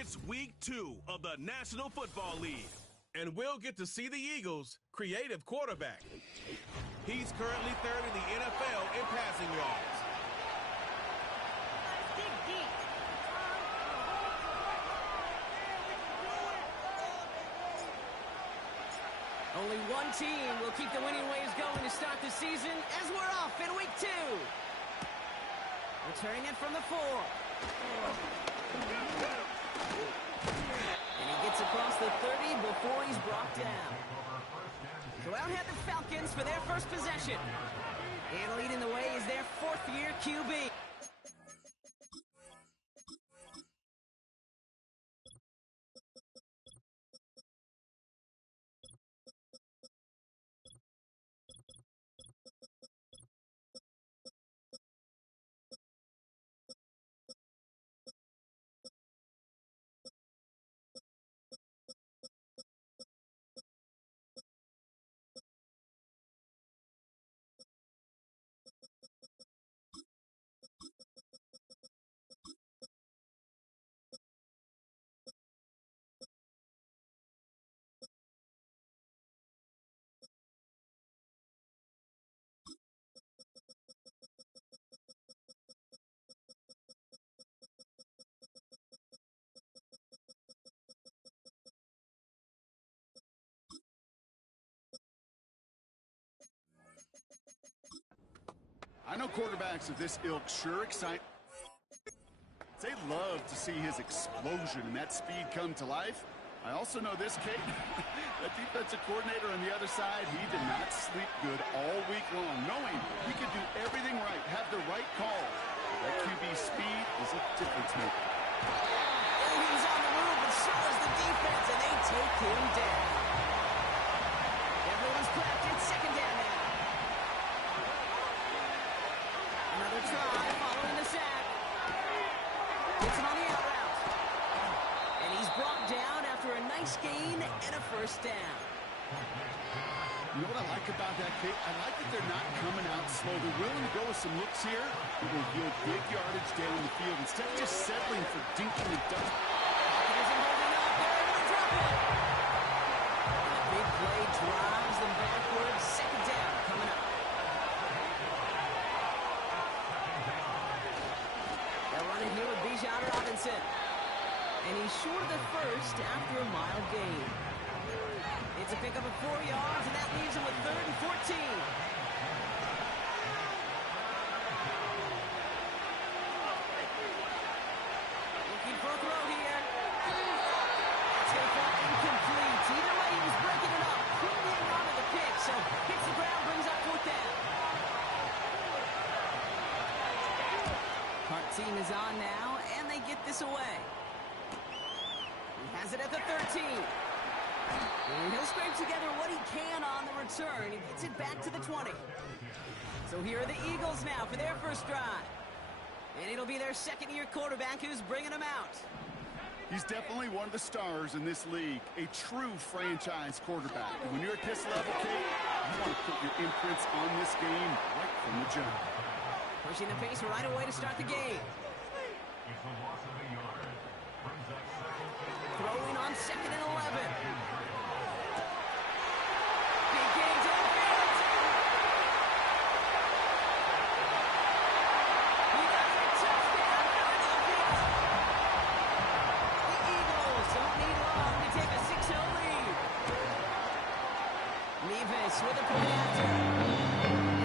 It's week 2 of the National Football League. And we'll get to see the Eagles' creative quarterback. He's currently third in the NFL in passing yards. Only one team will keep the winning waves going to start the season as we're off in week 2. Returning it from the 4. And he gets across the 30 before he's brought down. So out head the Falcons for their first possession. And leading the way is their 4th-year QB. I know quarterbacks of this ilk sure excite. They love to see his explosion and that speed come to life. I also know this, Kate. That defensive coordinator on the other side, he did not sleep good all week long, knowing he could do everything right, have the right call. That QB speed is a difference maker. And he's on the move, and so is the defense, and they take him down. Everyone's prepped. It's second down now. Another try following the sack. Gets him on the out route. And he's brought down after a nice gain and a first down. You know what I like about that, Kate? I like that they're not coming out slow. They're willing to go with some looks here. It will yield big yardage down the field instead of just settling for dinking and dunking. Pocket isn't holding up. They're able to drop it. And the big play drives them backwards. Second down coming up. They're running here with Bijan Robinson. And he's short of the first after a mile gain. It's a pickup of 4 yards, and that leaves him with 3rd and 14. Looking for a throw here. It's going to fall incomplete. Either way, he was breaking it up. Couldn't hang on to the pick, so hits the ground, brings up 4th down. Hart team is on now, and they get this away. He has it at the 13. And he'll scrape together what he can on the return and gets it back to the 20. So here are the Eagles now for their first drive. And it'll be their 2nd-year quarterback who's bringing them out. He's definitely one of the stars in this league, a true franchise quarterback. And when you're at this level, Kate, you want to put your imprints on this game right from the jump. Pushing the pace right away to start the game. Throwing on 2nd and 11. Big game to the field. He does a touchdown for the field. The Eagles don't need long to take a 6-0 lead. Nevis with a point after.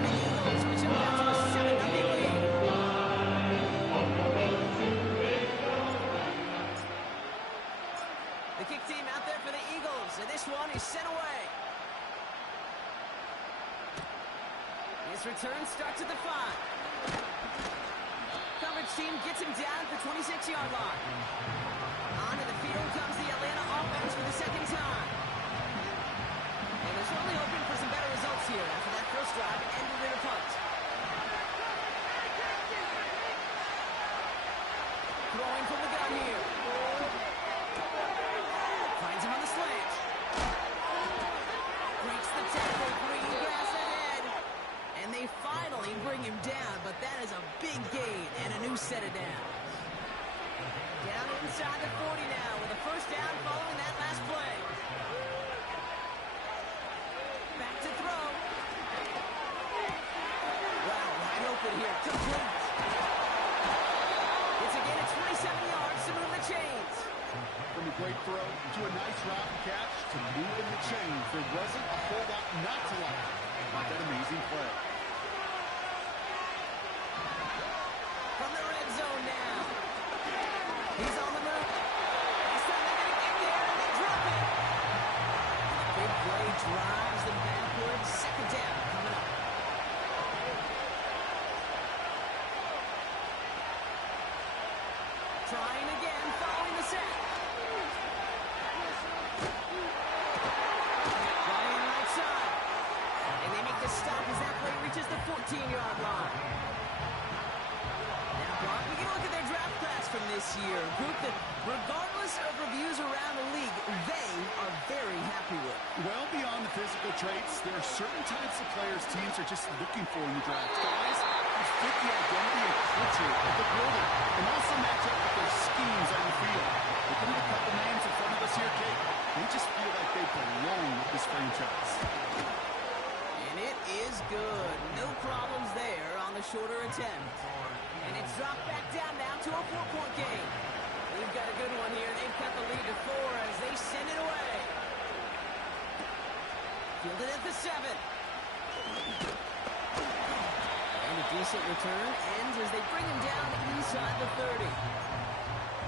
The Eagles will jump out to a 7-0 lead. The kick team out there for the Eagles, and this one is sent away. His return starts at the 5. Coverage team gets him down at the 26-yard line. Onto the field comes the Atlanta offense for the 2nd time. And they're certainly hoping for some better results here after that first drive ended in a punt. Throwing from the gun here. Finds him on the slant. Breaks the tackle, green grass ahead. And they finally bring him down, but that is a big gain and a new set of downs. Down inside the 40 now with a first down following that last play. Back to throw. Wow, wide open here. Complete. It's again at 27 yards to move the chains. From a great throw to a nice route and catch to moving the chains. There wasn't a whole lot not to like about that amazing play. From the red zone now. He's on the move. This time they're going to get there and they drop it. The big play drives them backwards. Second down coming up. Trying again following the sack. Flying right side. And they make the stop as that play reaches the 14-yard line. Now, Brock, we can look at their draft class from this year. A group that, regardless of reviews around the league, they are very happy with. Well, beyond the physical traits, there are certain types of players teams are just looking for in the draft. Guys who fit the identity and culture of the building and also match up with their schemes on the field. Looking at a couple names in front of us here, Kate, they just feel like they belong with this franchise. And it is good. No problems there on the shorter attempt. And it's dropped back down now to a 4-point game. We've got a good one here. They've cut the lead to 4 as they send it away. Fielded at the 7. And a decent return ends as they bring him down inside the 30.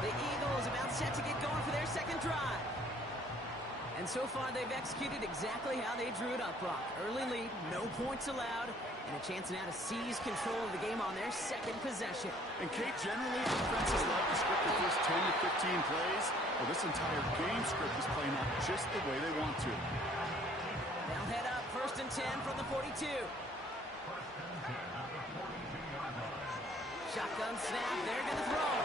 The Eagles about set to get going for their second drive. And so far, they've executed exactly how they drew it up, Brock. Early lead, no points allowed, and a chance now to seize control of the game on their second possession. And Kate, generally, offenses love to script the first 10 to 15 plays. Well, this entire game script is playing out just the way they want to. They'll head up, first and 10 from the 42. Shotgun snap, they're going to throw.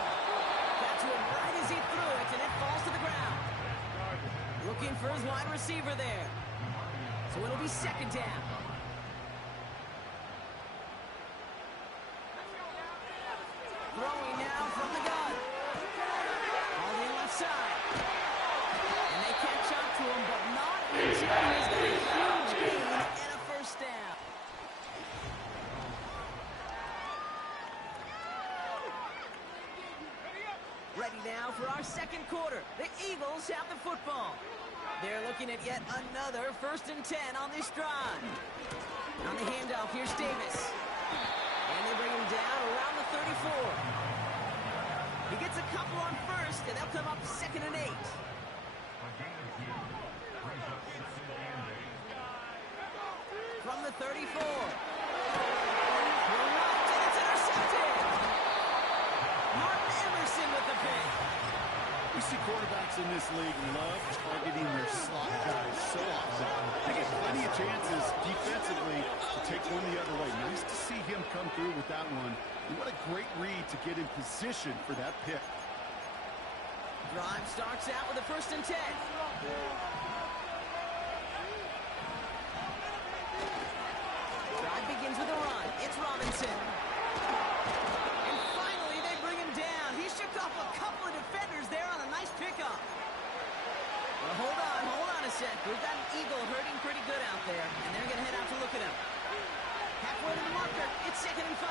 Got to him right as he threw it, and it falls to the ground. Looking for his wide receiver there. So it'll be second down. Throwing now from the gun. On the left side. And they catch up to him, but not until he's got a huge gain and a first down. Ready now for our second quarter. The Eagles have the football. They're looking at yet another first and 10 on this drive. On the handoff, here's Davis. And they bring him down around the 34. He gets a couple on first, and they'll come up second and 8. From the 34. Right, and it's intercepted. Martin Emerson with the pick. We see quarterbacks in this league love targeting their slot guys so often. They get plenty of chances defensively to take one the other way. Nice to see him come through with that one. And what a great read to get in position for that pick. Drive starts out with a first and 10. Drive begins with a run. It's Robinson. And finally, they bring him down. He shook off a couple of defenders there on a nice pickup. Well, hold on a sec. We've got an Eagle hurting pretty good out there, and they're going to head out to look at him. Halfway to the marker. It's second and 5.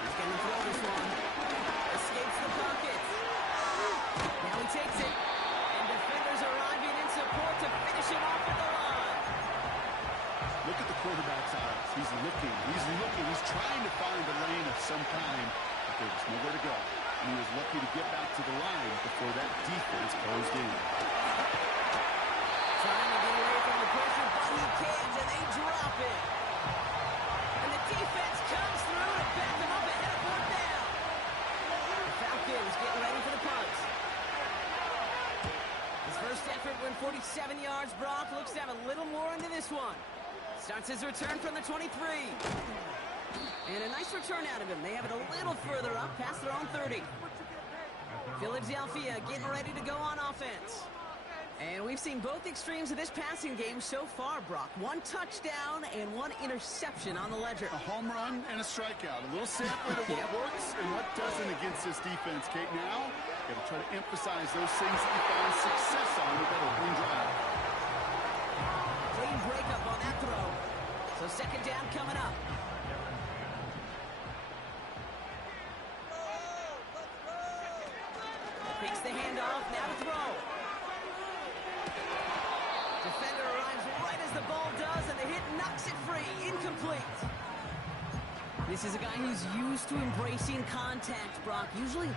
He's going to throw this one. Escapes the pocket. Now he takes it. And defenders arriving in support to finish him off at the line. Look at the quarterback's eyes. He's looking. He's trying to find a lane of some kind, but there was nowhere to go. And he was lucky to get back to the line before that defense closed in. Trying to get away from the pressure, but he can't, and they drop it. And the defense comes through to back them up ahead of fourth down. The Falcons getting ready for the punt. His first effort went 47 yards. Brock looks to have a little more into this one. Starts his return from the 23. And a nice return out of him. They have it a little further up, past their own 30. Philadelphia getting ready to go on offense. And we've seen both extremes of this passing game so far, Brock. One touchdown and one interception on the ledger. A home run and a strikeout. A little sampling of what works and what doesn't against this defense, Kate. Now, got to try to emphasize those things that you found success on with that opening drive. Clean breakup on that throw. So second down coming up. Takes the handoff, now to throw. Defender arrives right as the ball does, and the hit knocks it free. Incomplete. This is a guy who's used to embracing contact, Brock. Usually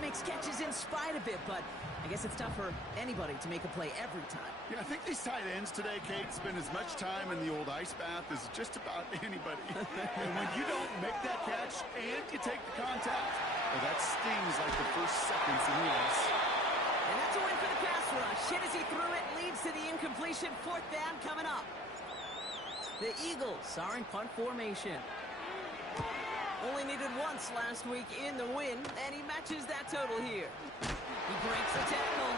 makes catches in spite of it, but I guess it's tough for anybody to make a play every time. Yeah, I think these tight ends today, Kate, spend as much time in the old ice bath as just about anybody. And when you don't make that catch and you take the contact, well, that stings like the first seconds in the ice. And that's a win for the pass rush. Hit as he threw it, leads to the incompletion. Fourth down coming up. The Eagles are in punt formation. Only needed once last week in the win, and he matches that total here. He breaks the tackle.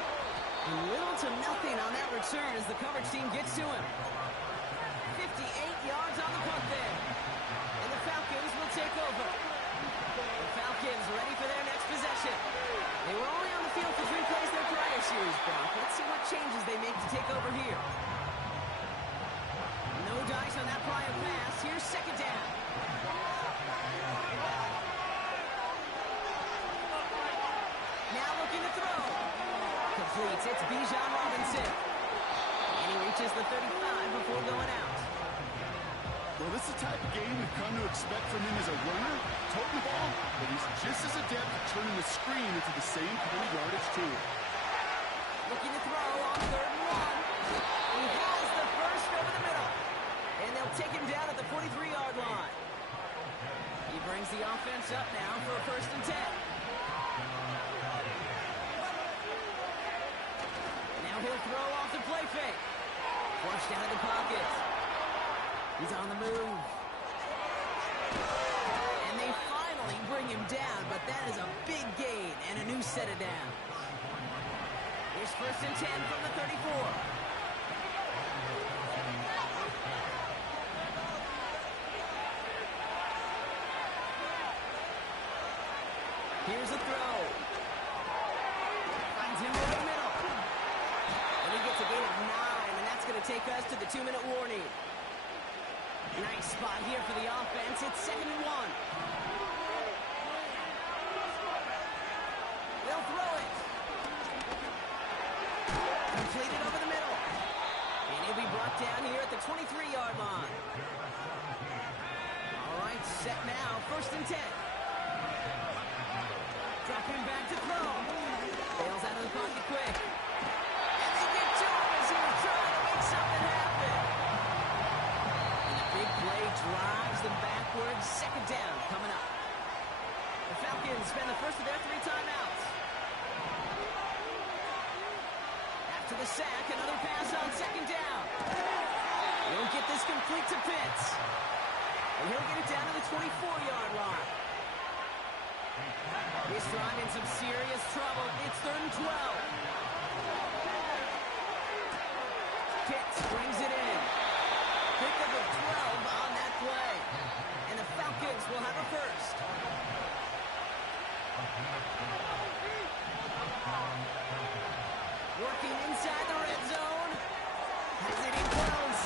Little to nothing on that return as the coverage team gets to him. 58 yards on the punt there. And the Falcons will take over. The Falcons ready for their next possession. They were only on the field for 3 plays their prior series, Brock. Let's see what changes they make to take over here. No dice on that prior pass. Here's second down. Now looking to throw. Completes. It's Bijan Robinson. And he reaches the 35 before going out. Well, this is the type of game we've come to expect from him as a runner, toting the ball, but he's just as adept at turning the screen into the same kind of yardage, too. Looking to throw on 3rd and 1. He has the first over the middle. And they'll take him down at the 43-yard line. He brings the offense up now for a 1st and 10. Now he'll throw off the play fake. Flushed out of the pocket. He's on the move. And they finally bring him down, but that is a big gain and a new set of downs. Here's 1st and 10 from the 34. Here's a throw. Finds him over the middle. And he gets a gain of 9, and that's going to take us to the 2-minute warning. Nice spot here for the offense. It's 2nd and 1. They'll throw it. Completed over the middle. And he'll be brought down here at the 23-yard line. All right, set now. 1st and 10. Dropping back to throw. Bails out of the pocket quick. And they get to him as he was trying to make something happen. And the big play drives them backwards. 2nd down coming up. The Falcons spend the first of their 3 timeouts. After the sack, another pass on 2nd down. He'll get this complete to Pitts. And he'll get it down to the 24-yard line. This drive in some serious trouble. It's 3rd and 12. Pitts brings it in. Pickup of 12 on that play. And the Falcons will have a first. Working inside the red zone. Has it in close.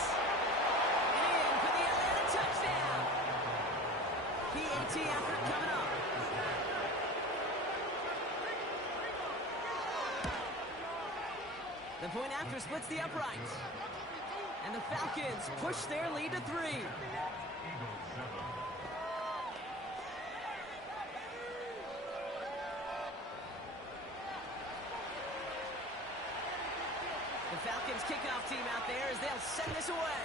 In for the Atlanta touchdown. PAT effort coming up. The point after splits the uprights. And the Falcons push their lead to 3. The Falcons kickoff team out there as they'll send this away.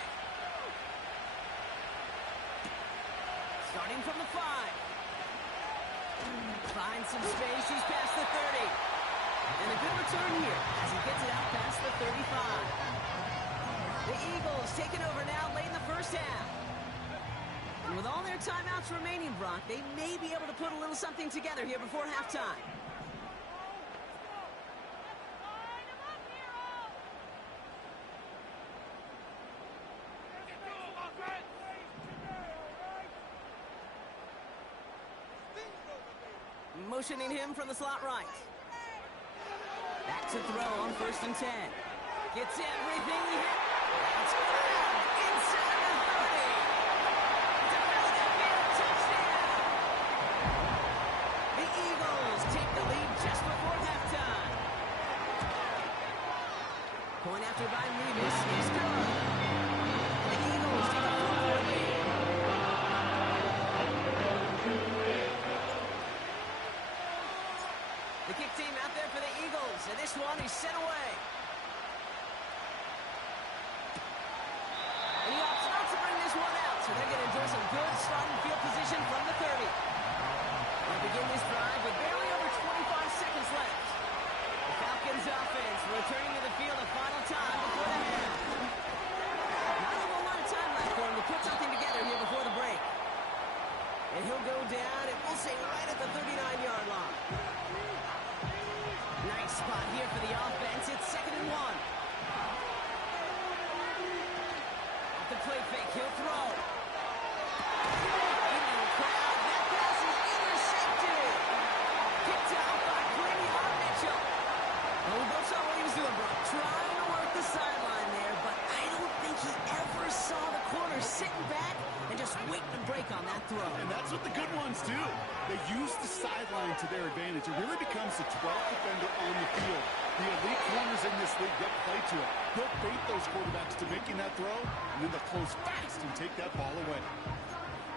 Starting from the 5. Finds some space. He's past the 30. And a good return here as he gets it out past the 35. The Eagles taking over now late in the first half. And with all their timeouts remaining, Brock, they may be able to put a little something together here before halftime. motioning him from the slot right. Back to throw on 1st and 10. Gets everything he had. That's grabbed inside the 30. It's a Philadelphia touchdown. The Eagles take the lead just before halftime. Point after by Levis is good. The Eagles take a 4-4 lead. The kick team out there for the Eagles, and this one is set away. And he opts not to bring this one out, so they're going to enjoy some good starting field position from the 30. They'll begin this drive with barely over 25 seconds left. The Falcons offense returning to the field a final time before the half. Not a whole lot of time left for him to put something together here before the break. And he'll go down, and we'll say right at the 39-yard line. Nice spot here for the offense. It's 2nd and 1. Off the play fake, he'll throw. Into the crowd. That pass is intercepted. Picked out by Quinion Mitchell. Oh, we both saw what he was doing, bro. Trying to work the sideline there, but I don't think he ever saw the corner sitting back and just waiting to break on that throw. And that's what the good ones do. They use the sideline to their advantage. It really becomes the 12th defender on the field. The elite corners in this league, they'll play to it. They'll bait those quarterbacks to making that throw, and then they'll close fast and take that ball away.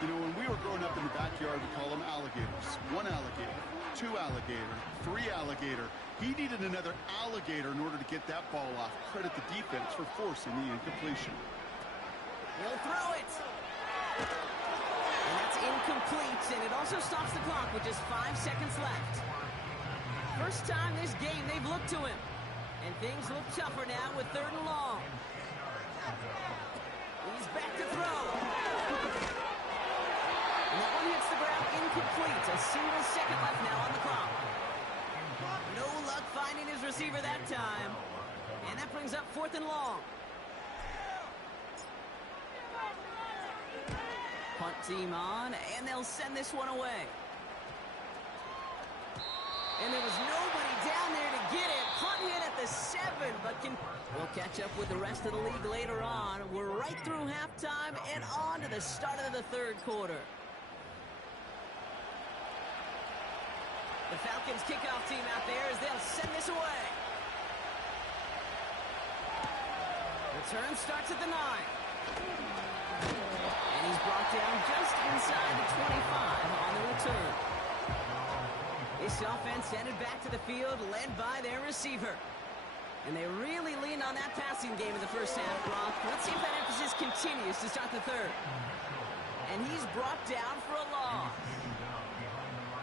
You know, when we were growing up in the backyard, we call them alligators. 1 alligator, 2 alligator, 3 alligator. He needed another alligator in order to get that ball off. Credit the defense for forcing the incompletion. He'll throw it. And that's incomplete, and it also stops the clock with just 5 seconds left. First time this game they've looked to him. And things look tougher now with 3rd and long. He's back to throw. And that one hits the ground incomplete. A single second left now on the clock. No luck finding his receiver that time. And that brings up 4th and long. Punt team on, and they'll send this one away. And there was nobody down there to get it. Punt hit at the 7, but we'll catch up with the rest of the league later on. We're right through halftime and on to the start of the 3rd quarter. The Falcons kickoff team out there as they'll send this away. Return starts at the 9. And he's brought down just inside the 25 on the return. This offense headed back to the field, led by their receiver. And they really leaned on that passing game in the first half, Brock. Let's see if that emphasis continues to start the 3rd. And he's brought down for a loss.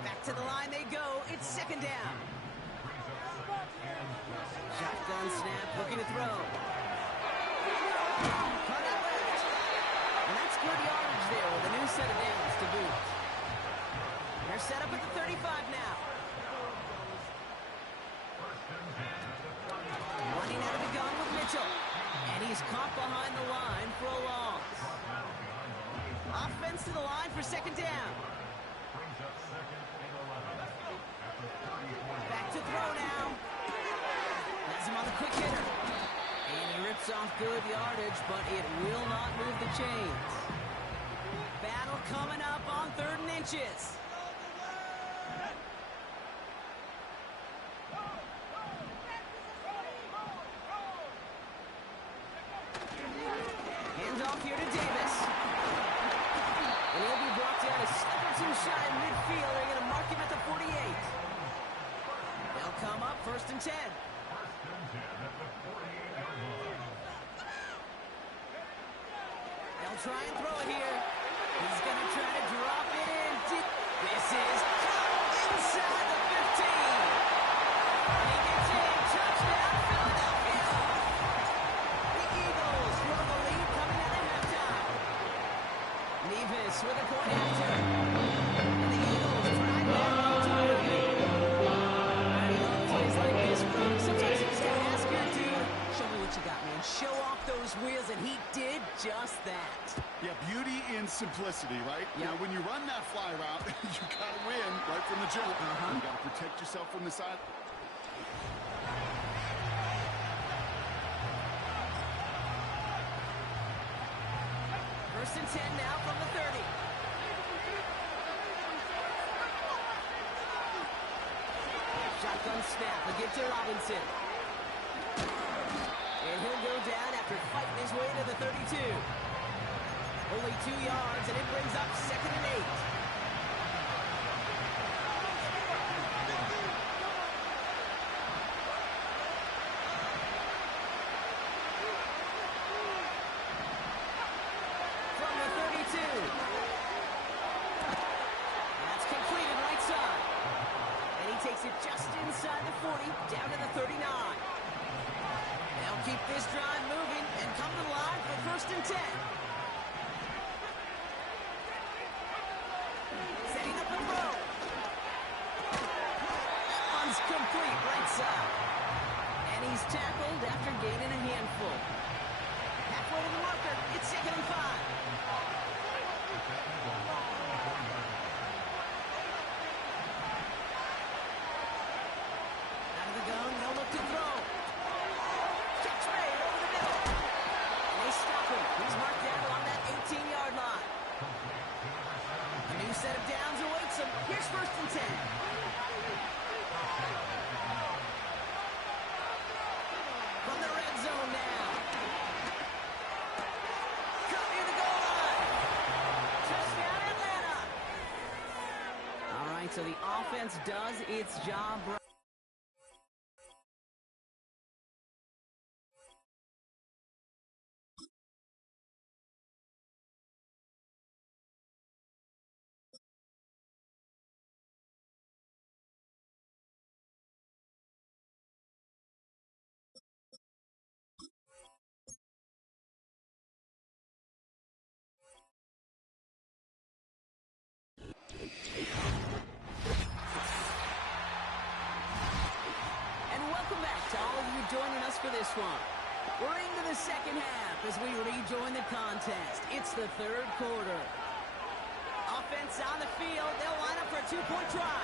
Back to the line they go. It's 2nd down. Shotgun snap, looking to throw. Cut out left. And that's good yardage there with a new set of downs to boot. They're set up at the 35 now. Running out of the gun with Mitchell. And he's caught behind the line for a loss. Offense to the line for 2nd down. Back to throw now. Has him on the quick hitter. And he rips off good yardage, but it will not move the chains. Battle coming up on 3rd and inches. Handoff here to Davis. And he'll be brought down a step or two shy in midfield. They're going to mark him at the 48. They'll come up 1st and 10. They'll try and throw it here. He's going to try to drop it in. This is inside the 15. And he gets in. Touchdown, Philadelphia. The Eagles grow the lead coming out of halftime. Nevis with a point after. And the Eagles drive back entirely. I love plays like this, bro. Sometimes you just got to ask your dude, show me what you got, man. Show off those wheels, and he did just that. Yeah, beauty in simplicity, right? Yep. Now, when you run that fly route, you got to win right from the the jump. You got to protect yourself from the side. First and 10 now from the 30. Shotgun snap. He'll give to Robinson. And he'll go down after fighting his way to the 32. Only 2 yards, and it brings up 2nd and 8. From the 32. That's completed right side. And he takes it just inside the 40, down to the 39. They'll keep this drive moving and come to the line for 1st and 10. Setting up the throw. That one's complete right side. And he's tackled after gaining a handful. Halfway to the marker, it's 2nd and 5. Out of the gun, no look to throw. Catch made over the middle. And they stop him. He's marked down on that 18-yard line. A new set of downs awaits him. Here's 1st and 10. From the red zone now. Cut near the goal line. Touchdown, Atlanta. All right, so the offense does its job right. Joining us for this one. We're into the 2nd half as we rejoin the contest. It's the 3rd quarter. Offense on the field. They'll line up for a 2-point try.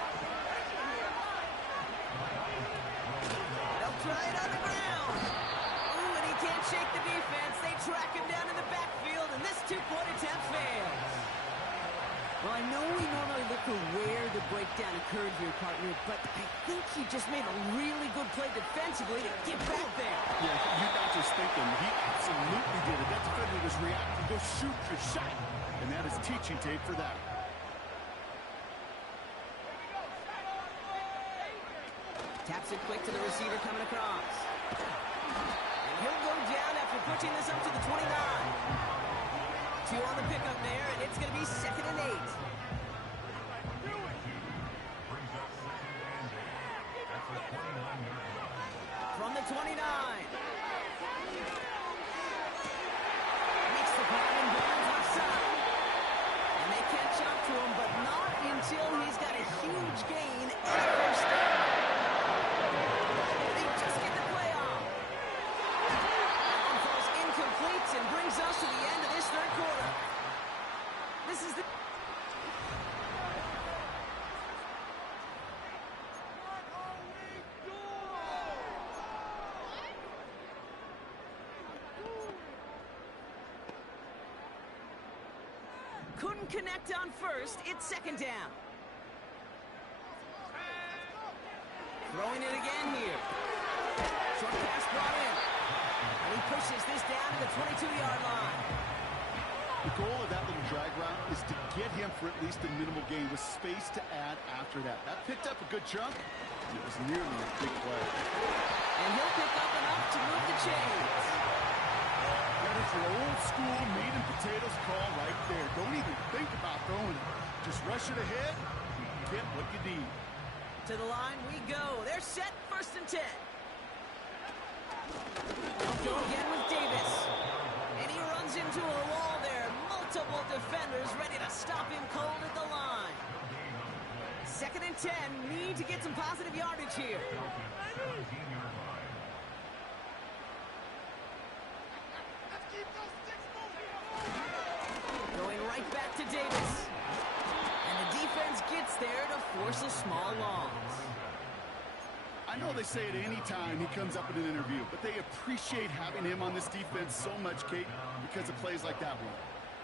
They'll try it on the ground. Ooh, and he can't shake the defense. They track him down in the backfield, and this 2-point attempt fails. Well, I know we normally look for where the breakdown occurred here, partner, but I think he just made a really good play defensively to get back there. Yeah, you're not just thinking. He absolutely did it. That defender was reacting. Go shoot your shot. And that is teaching tape for that. Taps it quick to the receiver coming across. And he'll go down after pushing this up to the 29. 2 on the pickup there, and it's going to be 2nd and 8. From the 29. Makes the grab and bounds outside. And they catch up to him, but not until he's got a huge gain and a first down. They just get the play off. That one falls incomplete and brings us to the end of this 3rd quarter. This is the... Couldn't connect on first. It's 2nd down. Throwing it again here. Short pass brought in. And he pushes this down to the 22-yard line. The goal of that little drag route is to get him for at least a minimal gain with space to add after that. That picked up a good chunk, and it was nearly a big play. And he'll pick up enough to move the chains. That is your old school meat and potatoes call right there. Don't even think about throwing it. Just rush it ahead and get what you need. To the line we go. They're set, 1st and 10. They'll go again with Davis. And he runs into a wall there. Multiple defenders ready to stop him cold at the line. 2nd and 10. Need to get some positive yardage here. Going right back to Davis. And the defense defense gets there to force a small loss. I know they say it any time he comes up in an interview, but they appreciate having him on this defense so much, Kate, because of plays like that one.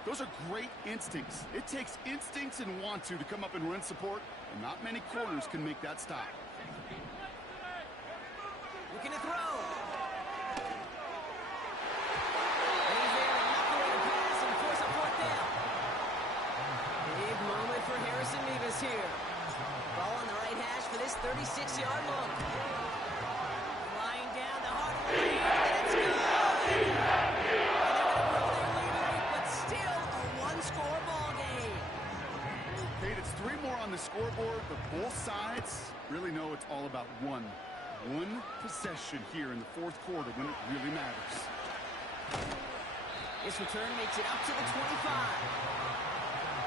Those are great instincts. It takes instincts and want to come up and run support, and not many corners can make that stop. Looking to throw. And he's there to knock away the pass and force a fourth down. Big moment for Harrison Mevis here. Ball on the right hash for this 36-yard look. Flying down the hard way, and it's good! And they're going to grow their lead late, but still a one-score ball game. Kate, it's 3 more on the scoreboard, but both sides really know it's all about one possession here in the fourth quarter when it really matters. This return makes it up to the 25.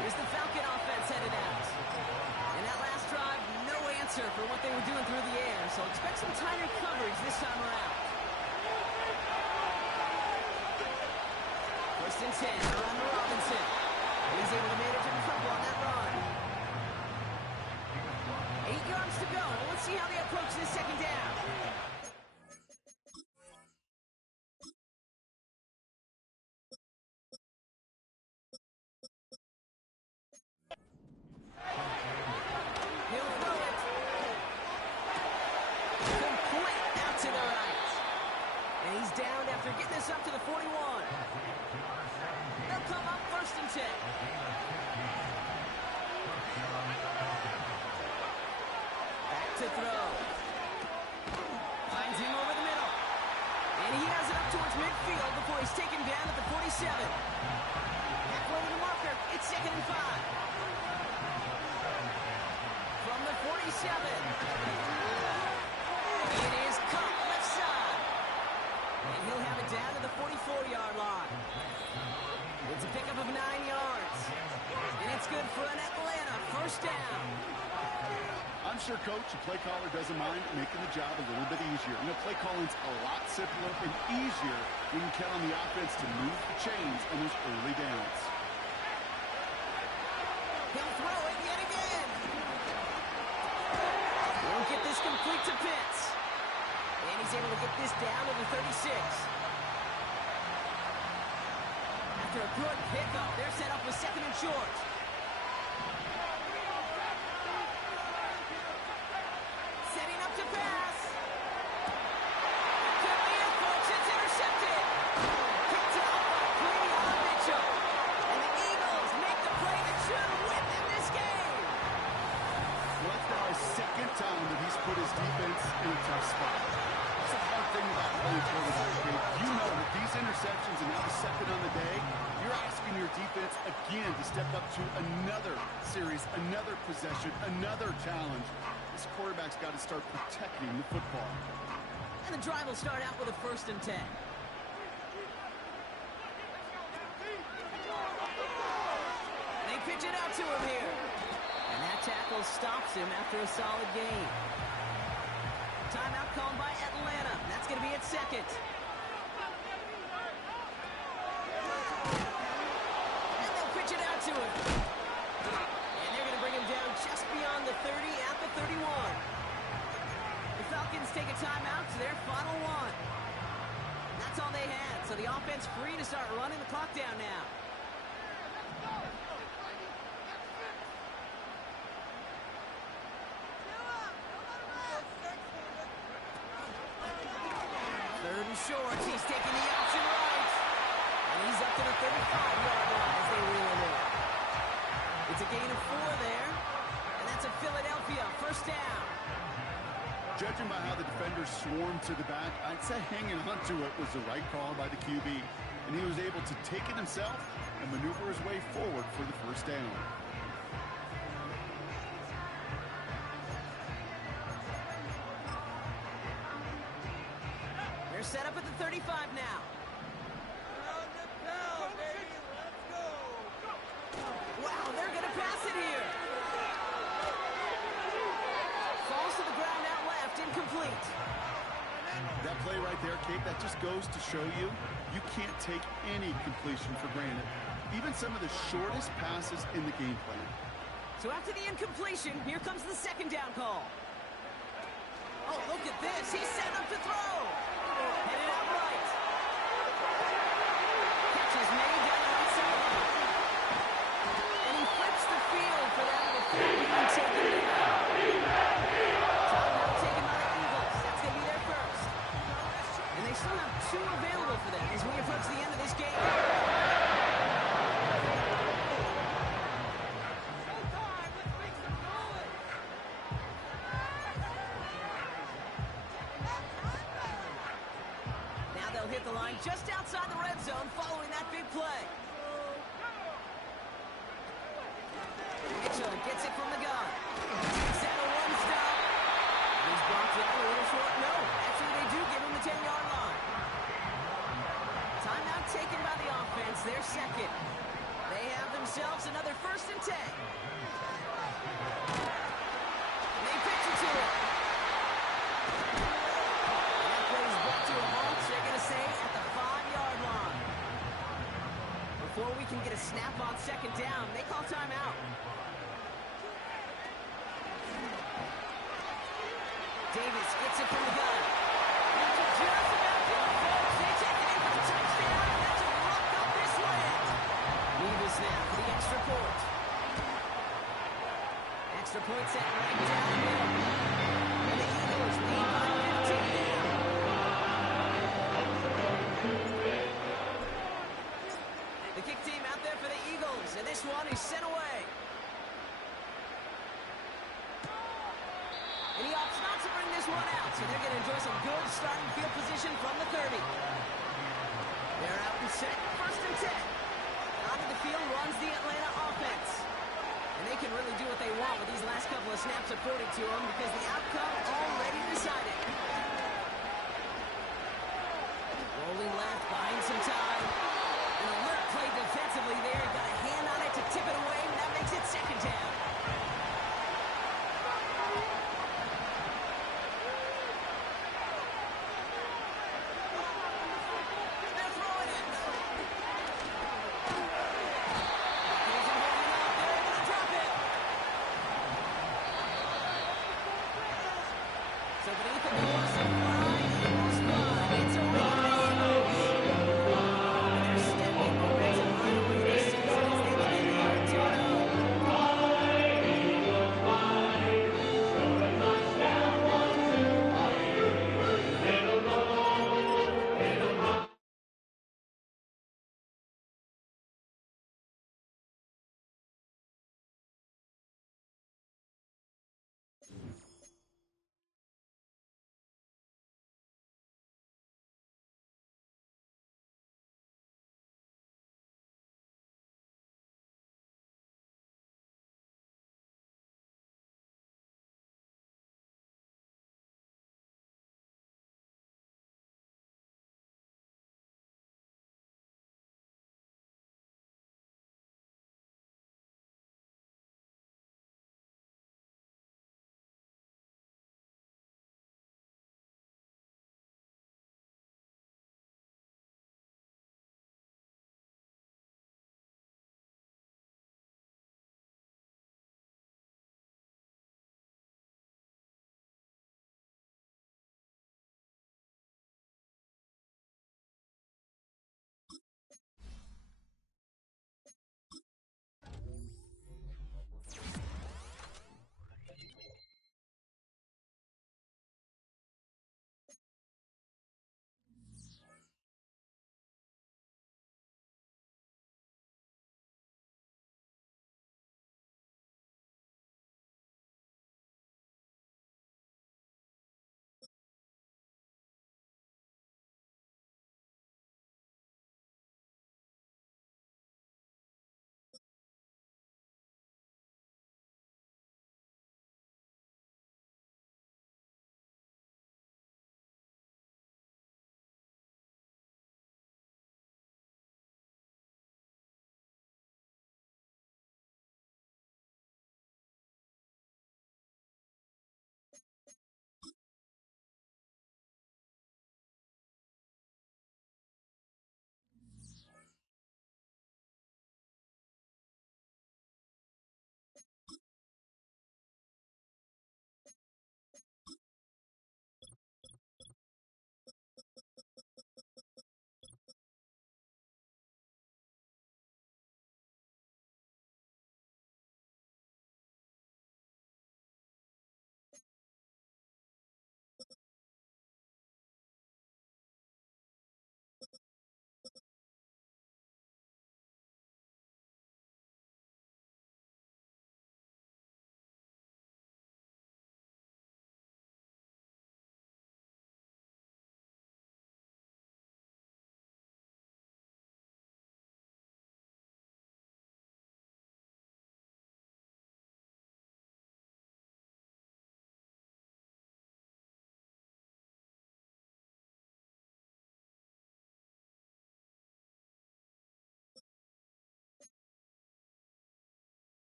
Here's the Falcon offense headed out. And that last drive, no answer for what they were doing through the air, so expect some tighter coverage this time around. First and 10, around to Robinson. He's able to manage a trouble on that run. 8 yards to go. Let's see how they approach this second down. He'll throw it. Complete out to the right. And he's down after getting this up to the 41. They'll come up first and 10. Back to throw. Finds him over the middle. And he has it up towards midfield before he's taken down at the 47. Halfway to the marker, it's 2nd and 5. From the 47. It is caught left side. And he'll have it down to the 44-yard line. It's a pickup of 9 yards. And it's good for an Atlanta first down. I'm sure, Coach, the play caller doesn't mind making the job a little bit easier. You know, play calling's a lot simpler and easier when you count on the offense to move the chains on those early downs. He'll throw it yet again. Won't get this complete to Pitts. And he's able to get this down to the 36. After a good pickup, they're set up with 2nd and short. Setting up to pass. Could be a catch. It's intercepted. Picked up by Quinion Mitchell. And the Eagles make the play that should win them this game. Well, that's now his 2nd time that he's put his defense in a tough spot. That's a hard thing about playing quarterback, Kate. You know that these interceptions and now the 2nd on the day, you're asking your defense again to step up to another series, another possession, another challenge. This quarterback's got to start protecting the football. And the drive will start out with a 1st and 10. They pitch it out to him here. And that tackle stops him after a solid gain. Timeout called by Atlanta. That's going to be at 2nd. And they'll pitch it out to him. And they're going to bring him down just beyond the 30 at the 31. The Falcons take a timeout to their final one. That's all they had, so the offense free to start running the clock down now. Third and short, he's taking the option right. And he's up to the 35-yard line as they reel him in. It's a gain of 4 there. And that's a Philadelphia first down. Judging by how the defenders swarmed to the back, I'd say hanging on to it was the right call by the QB. And he was able to take it himself and maneuver his way forward for the first down. They're set up at the 35 now. Wow, they're going to pass it here. Falls to the ground out left, incomplete. That play right there, Kate, that just goes to show you, you can't take any completion for granted. Even some of the shortest passes in the game plan. So after the incompletion, here comes the second down call. Oh, look at this. He's set up to throw. Headed out right. Catch is made down the right sideline. And he flips the field for them before being taken down. Timeout taken by the Eagles. That's going to be their first. And they still have 2 available for them as we approach the end of this game. Hit the line just outside the red zone following that big play. Mitchell gets it from the gun. Takes out a one-stop. He's blocked it a little short. No, actually they do give him the 10-yard line. Timeout taken by the offense. Their second. They have themselves another 1st and 10. And they pitch it to him. Say at the 5-yard line. Before we can get a snap on second down, they call timeout. Davis gets it from the gun. That's just about it, folks. They take it in for the touchdown, and that's a lock up this way. Need a snap for the extra point. Extra point set right downhill. And the Eagles lead by 15 now. The kick team out there for the Eagles, and this one is sent away. And he opts not to bring this one out, so they're going to enjoy some good starting field position from the 30. They're out and set, 1st and 10. Onto the field runs the Atlanta offense. And they can really do what they want with these last couple of snaps afforded to them because the outcome already decided. Rolling left, buying some time. An alert play defensively there. Got a hand on it to tip it away, and that makes it second down.